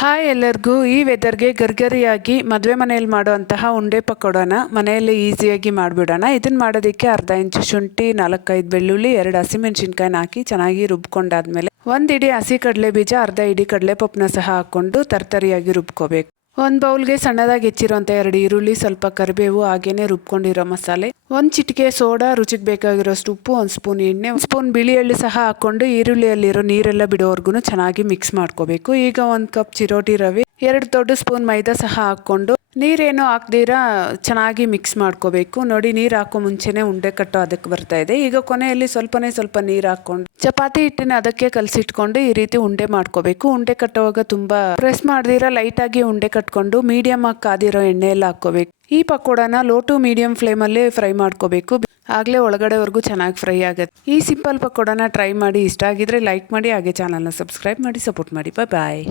Hi ಎಲ್ಲರಿಗೂ. ಈ ವೆದರ್ಗೆ ಗರ್ಗರಿಯಾಗಿ ಮದುವೆ ಮನೆಯಲ್ಲಿ ಮಾಡುವಂತಹ ಉಂಡೆ ಪಕೋಡನ ಮನೆಯಲ್ಲಿ ಈಸಿಯಾಗಿ ಮಾಡಿಬಿಡೋಣ. ಇದನ್ನು ಮಾಡೋದಕ್ಕೆ ಅರ್ಧ ಇಂಚು ಶುಂಠಿ, 4-5 ಬೆಳ್ಳುಳ್ಳಿ, 2 ಹಸಿಮೆಣಸಿನ್ಕಾಯಿನ ಹಾಕಿ ಚೆನ್ನಾಗಿ ರುಬ್ಕೊಂಡಾದ್ಮೇಲೆ 1 ಇಡಿ ಹಸಿ ಕಡಲೆ ಬೀಜ, ಅರ್ಧ ಇಡಿ ಕಡಲೆಪಪ್ಪನ್ನ ಸಹ ಹಾಕ್ಕೊಂಡು ತರ್ತರಿಯಾಗಿ ರುಬ್ಕೋಬೇಕು. ಒಂದು ಬೌಲ್ಗೆ ಸಣ್ಣದಾಗಿ ಹೆಚ್ಚಿರುವಂಥ 2 ಈರುಳ್ಳಿ, ಸ್ವಲ್ಪ ಕರಿಬೇವು, ಹಾಗೇನೆ ರುಬ್ಕೊಂಡಿರೋ ಮಸಾಲೆ, 1 ಚಿಟಿಕೆ ಸೋಡಾ, ರುಚಿಗೆ ಬೇಕಾಗಿರೋಷ್ಟು ಉಪ್ಪು, 1 ಸ್ಪೂನ್ ಎಣ್ಣೆ, 1 ಸ್ಪೂನ್ ಬಿಳಿ ಎಳ್ಳು ಸಹ ಹಾಕ್ಕೊಂಡು ಈರುಳ್ಳಿಯಲ್ಲಿರೋ ನೀರೆಲ್ಲ ಬಿಡೋವರೆಗೂ ಚೆನ್ನಾಗಿ ಮಿಕ್ಸ್ ಮಾಡ್ಕೋಬೇಕು. ಈಗ 1 ಕಪ್ ಚಿರೋಟಿ ರವೆ, 2 ದೊಡ್ಡ ಸ್ಪೂನ್ ಮೈದಾ ಸಹ ಹಾಕ್ಕೊಂಡು ನೀರೇನು ಹಾಕ್ದಿರಾ ಚೆನ್ನಾಗಿ ಮಿಕ್ಸ್ ಮಾಡ್ಕೋಬೇಕು. ನೋಡಿ, ನೀರು ಹಾಕೋ ಮುಂಚೆನೇ ಉಂಡೆ ಕಟ್ಟೋ ಅದಕ್ಕೆ ಬರ್ತಾ ಇದೆ. ಈಗ ಕೊನೆಯಲ್ಲಿ ಸ್ವಲ್ಪ ನೀರು ಹಾಕ್ಕೊಂಡು ಚಪಾತಿ ಹಿಟ್ಟಿನ ಅದಕ್ಕೆ ಕಲಸಿಟ್ಕೊಂಡು ಈ ರೀತಿ ಉಂಡೆ ಮಾಡ್ಕೋಬೇಕು. ಉಂಡೆ ಕಟ್ಟುವಾಗ ತುಂಬ ಪ್ರೆಸ್ ಮಾಡ್ದಿರಾ ಲೈಟಾಗಿ ಉಂಡೆ ಕಟ್ಕೊಂಡು ಮೀಡಿಯಮ್ ಆಗಿ ಕಾದಿರೋ ಎಣ್ಣೆಯಲ್ಲಿ ಹಾಕ್ಕೋಬೇಕು. ಈ ಪಕೋಡನ ಲೋ ಟು ಮೀಡಿಯಂ ಫ್ಲೇಮಲ್ಲಿ ಫ್ರೈ ಮಾಡ್ಕೋಬೇಕು. ಆಗಲೇ ಒಳಗಡೆವರೆಗೂ ಚೆನ್ನಾಗಿ ಫ್ರೈ ಆಗುತ್ತೆ. ಈ ಸಿಂಪಲ್ ಪಕೋಡನ ಟ್ರೈ ಮಾಡಿ. ಇಷ್ಟ ಆಗಿದ್ರೆ ಲೈಕ್ ಮಾಡಿ, ಹಾಗೆ ಚಾನಲ್ನ ಸಬ್ಸ್ಕ್ರೈಬ್ ಮಾಡಿ ಸಪೋರ್ಟ್ ಮಾಡಿ. ಬಾಯ್.